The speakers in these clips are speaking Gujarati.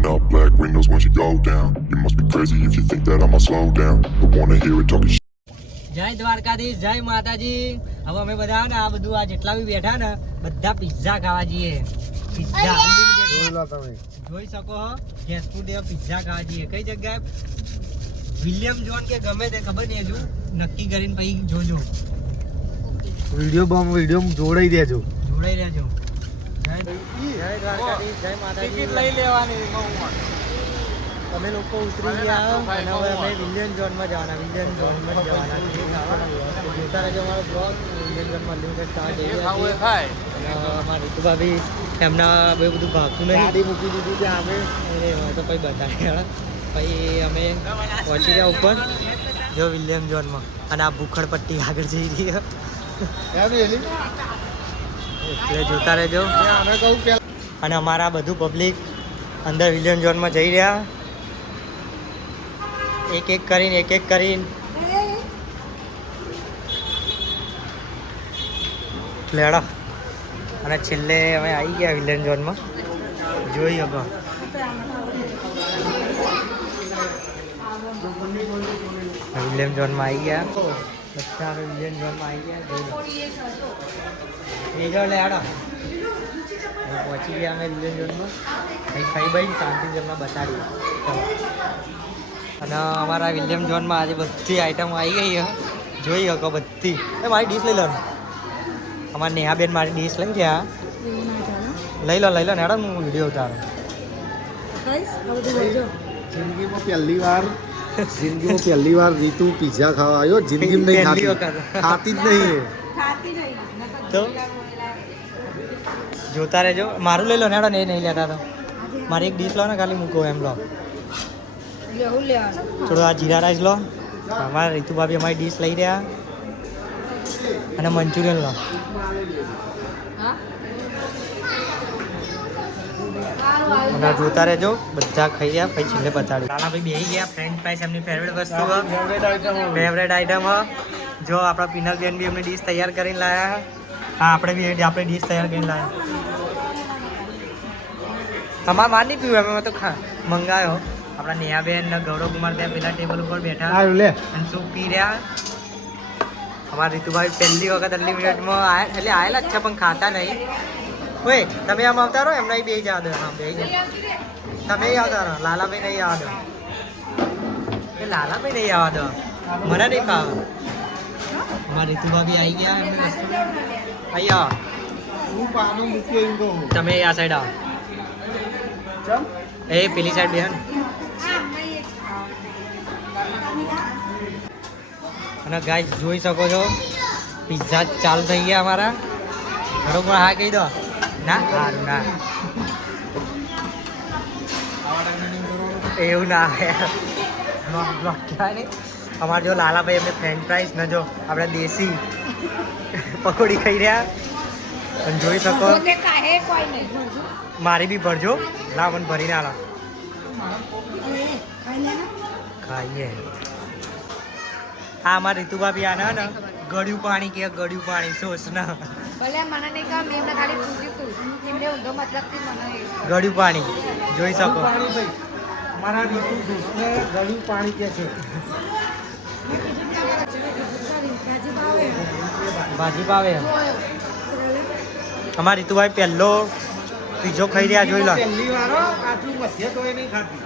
Rolling up black windows once you go down. You must be crazy if you think that I'ma slow down. Don't wanna hear it talking shit. જય દ્વારકાધીશ, જય માતાજી. હવે અમે બધા ને આ બધું આ જેટલા બી બેઠા ને બધા પિઝા ખાવા જઈએ. પિઝા જોઈ શકો છો, ગેસ ફૂડ પિઝા ખાવા જઈએ. કઈ જગ્યાએ? વિલિયમ જોન કે ગમે તે ખબર નહીં, હજુ નક્કી કરીને પછી જોજો. વિડીયો જોડાઈ દેજો. જય દ્વારકાધીશ, જય માતાજી. ટિકિટ લઈ લેવાની. અમે લોકો ઉતરી ગયા અને હવે અમે વિલિયમ ઝોનમાં જવાના. જોતા રહેજો અમારો બ્લોગ. વિલિયમ ઝોનમાં અનલિમિટેડ સ્ટાર જઈ રહ્યા છીએ. અમારા રીતુ ભાભી એમના બે બધું ભાગતું નહીં, ગાડી મૂકી દીધું ત્યાં અમે તો પછી બતાવ્યા. પછી અમે પહોંચી ગયા ઉપર જો વિલિયમ ઝોનમાં. અને આ ભૂખડપટ્ટી આગળ જઈ રહી એટલે જોતા રહેજો. અને અમારા બધું પબ્લિક અંદર વિલિયમ ઝોનમાં જઈ રહ્યા. એક એક કરીને લેડો. અને છેલ્લે અમે આવી ગયા વિલિયમ ઝોનમાં. જોઈ શકો વિલિયમ ઝોનમાં આવી ગયા બધા. વિલિયમ ઝોનમાં આવી ગયા. જોઈ લો લેડો. પહોંચી ગયા અમે વિલિયમ ઝોનમાં. ખાઈ ભાઈ શાંતિ જમવા બતાડી. ચલો. અને અમારા વિલિયમ ઝોનમાં આજે બધી આઈટમો આવી ગઈ છે. જોઈ શકો બધી. એ મારી ડીશ લઈ લો. અમારી નેહાબેન મારી ડીશ લઈ ગયા. લઈ લો નેડો, હું વિડીયો ઉતારો. જિંદગીમાં પહેલી વાર રીતુ પિઝા ખાવા આવ્યો. જિંદગીમાં નહીં ખાતી જ નહીં. તો જોતા રહેજો. મારું લઈ લો નેડો. નહીં લેતા તો મારી એક ડીશ લો ને, ખાલી મૂકો એમ લો. થોડું આ જીરા રાઈસ લો. અમારા રીતુ ભાભી અમારી ડીશ લઈ રહ્યા. અને મંચુરિયન લો. અને જોતા રહેજો. બધા ખાઈ ગયા પછી છેલ્લે બતાડી. લાલા ભાઈ બેસી ગયા. ફ્રેન્ચ ફ્રાઈસ એમની ફેવરેટ વસ્તુ, ફેવરેટ આઈટમ. જો આપણા પિનલ બેન બી એમની ડીશ તૈયાર કરીને લાયા. હા, આપણે ડીશ તૈયાર કરીને લાયા. તમારે માર નહીં પીવું, અમે તો મંગાયો. આપણા નેહાબેન ને ગૌરવકુમાર ત્યાં પેલા ટેબલ ઉપર બેઠા અને શું પી રહ્યા. અમારા રીતુભાઈ પહેલી વખત અનલિમિટેડમાં આયેલા જ છે પણ ખાતા નહીં. ઓય તમે આમ આવતા રહો, એમના બે જવા દો. હા, બે તમે આવતા રહો. લાલાભાઈ નહીં આવવા દો. લાલાભાઈ નહીં આવવા દો, મને નહીં ખાવા. અમારા રીતુભાભી આવી ગયા. એમને વસ્તુ અહીંયા તમે આ સાઈડ આવો. એ પેલી સાઈડ બેન. અને ગાઈસ જોઈ શકો છો પિઝા ચાલુ થઈ ગયા અમારા. બરોબર, હા કહી દો. ના સારું ના, એવું ના આવે. અમારે જો લાલાભાઈ એમને ફ્રેન્ચ ફ્રાઈસ ને જો આપણે દેશી પકોડી ખાઈ રહ્યા. અને જોઈ શકો. મારી બી ભરજો. ના મને ભરીને આલા ખાઈએ. હા, અમારે રીતુભાભી આના ને ગળ્યું પાણી કે ગળ્યું પાણી સોસ ના ગળ્યું પાણી જોઈ શકો. મારા રીતુ સોસને ગળ્યું પાણી કે છે. ભાજી ભાવે. અમારા રીતુભાઈ પહેલો પીઝો ખાઈ રહ્યા. જોઈ લો. પહેલી વાર આટલું મધ્ય તો એ નહીં ખાતી.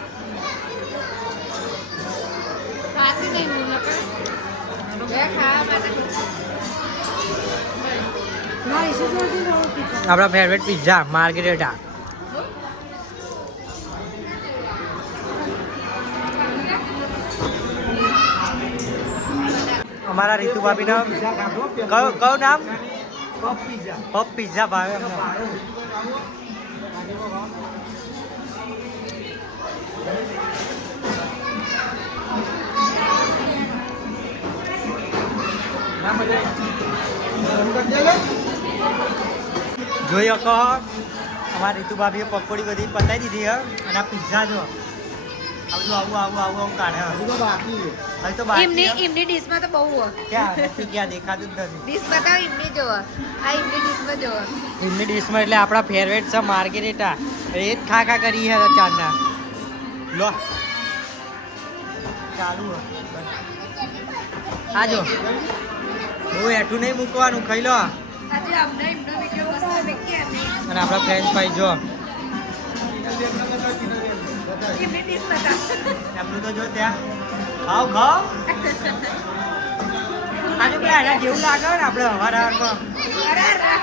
આપણા ફેવરેટ પિઝા માર્ગરેટા. અમારા રીતુ ભાભી નામ કયું નામ? પપ પિઝા ભાવે. જોઈ શકો અમારા રીતુ ભાભીએ પકોડી બધી પતાવી દીધી હે. અને આ પિઝા જો આવું કાઢે. હજી તો બાકી. એમની ડીશમાં તો બહુ ક્યાં દેખાતું જ નથી. ડીશ બતાવો એમની જોવો. આ એમની ડીશમાં જોવો. એમની ડીશમાં એટલે આપણા ફેવરેટ છે માર્ગરેટા. એ જ ખા કરી હે ચારના. લો ચાલુ આજો બહુ એઠું નહીં મૂકવાનું ખાઈ લો. આજે અમને એમનો વિડિયો મસ્ત દેખીએ અમે અને આપણા ફ્રેન્ચ ફ્રાઈઝ જો એમની ડીશ બતા એમનું તો જો ત્યાં ખાવ ખાવ આજે પેલા એના જેવું લાગે ને આપણે હવારમાં અરે અરે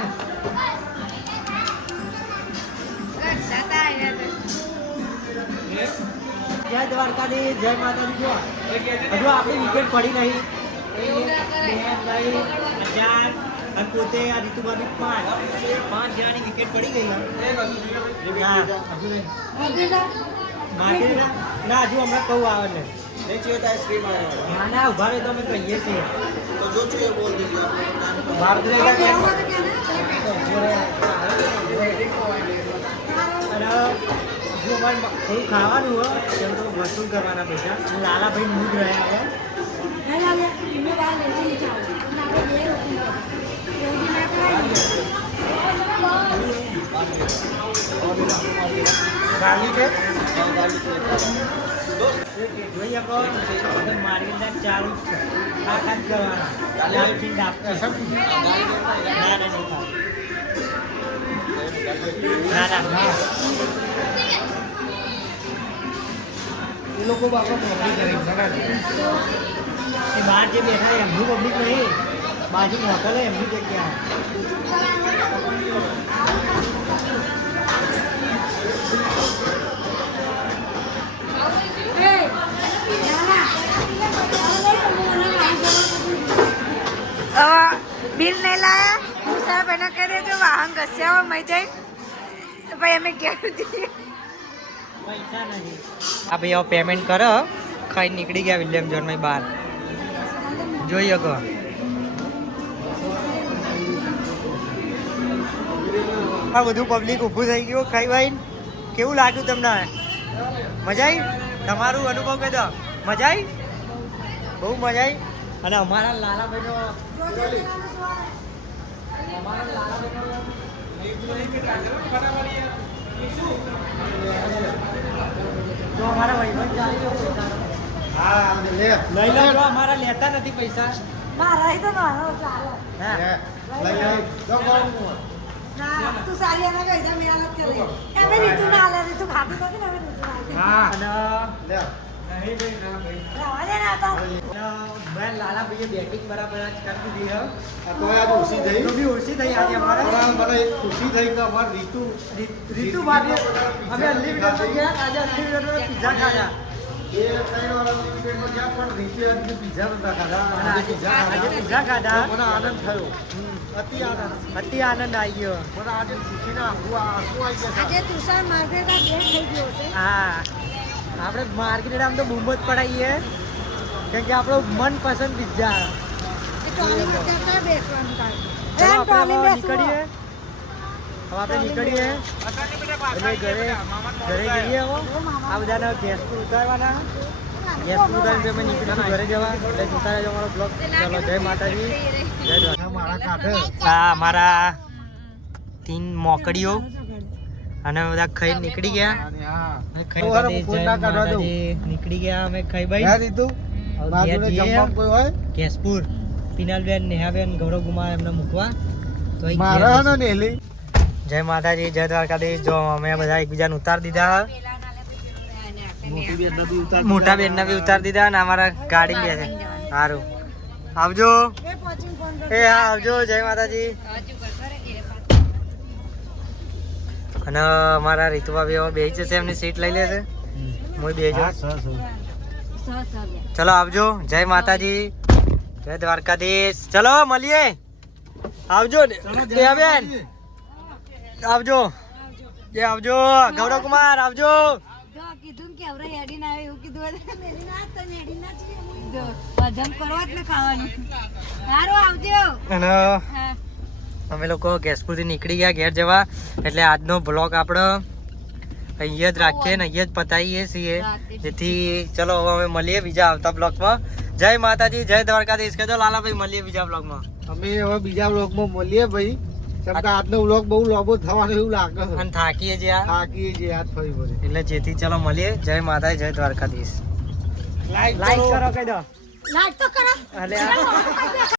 ગટ્ટા આયા જય દ્વારકાધીશ, જય માતાજી. જો હજુ આપણી વિકેટ પડી નહીં. પોતે આ રીતુભાભી 5 જણાની વિકેટ પડી ગઈ. ના હજુ હમણાં કહું આવે ને ના ના ઉભા રહે તો અમે કહીએ છીએ. અને જો અમારે થોડું ખાવાનું હોય તેમ તો વસૂલ કરવાના પૈસા. લાલાભાઈ મૂડ રહ્યા હવે. ગાલી છે જોઈએ શકો માર્કેટ ચાલુ જ છે. આ કામ કરવાના લાલચી આપશે. ના ના એ લોકો બાપા પબ્લિક એ બહાર જે બેઠા એમનું પબ્લિક નહીં, બાજુ હોટલ એમની જગ્યા. બિલ નહીં લાયા સાહેબ એના કહી દેજો વાહન ઘસ્યા મય જાય ભાઈ અમે ક્યાં પૈસા નથી. આ ભાઈ હવે પેમેન્ટ કરો ખાઈ નીકળી ગયા વિલિયમ જોનમાં બહાર. જોઈ શકો આ બધું પબ્લિક ઊભું થઈ ગયું ખાઈ ભાઈ. કેવું લાગ્યું તમને? મજા આવી? તમારું અનુભવ કહી દો. મજા આવી? બહુ મજા આવી. અને અમારા લાલાભાઈનો જો અમારા ભાઈબંધ ચાલી લઈ લો. જો અમારા લેતા નથી પૈસા. મારા તો મારો ચાલે હા તું સારી એના પૈસા મેળા કરે એમે રીતુ ના આલે રીતુ ખાતી નથી ને હવે રીતુ ના અને રવા દે ના તો બેન લાલાભાઈએ બેટિંગ બરાબર જ કરી દીધી હે. તો આજે ઓછી થઈ તો બી ઓછી થઈ આજે અમારે. મને એક ખુશી થઈ કે અમાર રીતુ ભાભી અમે અનલિમિટેડ ગયા. આજે અનલિમિટેડ પિઝા ખાધા. એ 3 વાર અનલિમિટેડમાં ગયા પણ રીતે આજે પિઝા નતા ખાધા. અને આજે પિઝા ખાધા. મને આનંદ થયો, અતિ આનંદ આવી ગયો. મને આજે ખુશીના આંસુ આવી ગયા. આજે તુષાર માર્કેટ આ ડેટ થઈ ગયો છે હા આપણે માર્કેટ આમ તો બૂમ જ પડાવીએ કેમ કે આપણો મનપસંદ પિઝા. એ ટોલી માં ક્યાં બેસવાનું કાઢ ચલો એ ટોલી આપણે બેસવું નીકળીએ. હવે આપણે નીકળીએ એટલે ઘરે જઈએ. હવે આ બધાને ગેસ પર ઉતારવાના. ગેસ પર ઉતારીને અમે નીકળીશું ઘરે જવા. એટલે જોતા રહેજો અમારો બ્લોગ. ચલો જય માતાજી, જય દ્વારકા. મારા કાંઠે આ અમારા 3 મોકડીઓ અને બધા ખાઈ નીકળી ગયા. અને હા નીકળી ગયા અમે ખાઈ ભાઈ. હે રીતુ હવે મારા ઘેર જોડે જઈએ. જમવાનું કોઈ હોય કેશપુર પિનાલબેન, નેહાબેન, ગૌરવ કુમાર એમને મૂકવા તો અહીં મારા ઘેર હે ને જઈશું. નેલી જય માતાજી, જય દ્વારકાધીશ. જો અમે બધા એકબીજાને ઉતારી દીધા. મોટા બેનને બી ઉતારી દીધા અને અમારા ગાડી બે છે. સારું આવજો. એ પોચિંગ ફોન એ હા આવજો. જય માતાજી. અને અમારા રીતુભાભી હવે બેસી જશે, એમની સીટ લઈ લેશે. હું બેસજો. ચલો આવજો. જય માતાજી, જય દ્વારકાધીશ. ચલો મળીએ. આવજો બેન, આવજો. જય આવજો. ગૌરવ કુમાર આવજો. જો કીધું કે હવે હેડી ના આવે એવું કીધું મેરી ના તો હેડી ના છે જો હજમ કરવા જ ને ખાવાનું સારું આવજો. અને હા અમે લોકો કેશપુરથી નીકળી ગયા ઘેર જવા. એટલે આજનો બ્લોગ આપણે અહીંયા જ રાખીએ ને અહીંયા જ પતાવીએ છીએ. જેથી ચલો હવે અમે મળીએ બીજા આવતા બ્લોગમાં. જય માતાજી, જય દ્વારકાધીશ. કહેજો લાલાભાઈ મળીએ બીજા બ્લોગમાં. અમે હવે બીજા બ્લોગમાં મળીએ ભાઈ. કેમ કે આજનો વ્લોગ બહુ લાંબો થવાનો એવું લાગે છે. અને થાકીએ છે આ થાકી જે આજ ફરી ફરી. એટલે જેથી ચલો મળીએ. જય માતા જય દ્વારકાધીશ. લાઈક કરો કહી દો. લાઈક તો કરો અલે આ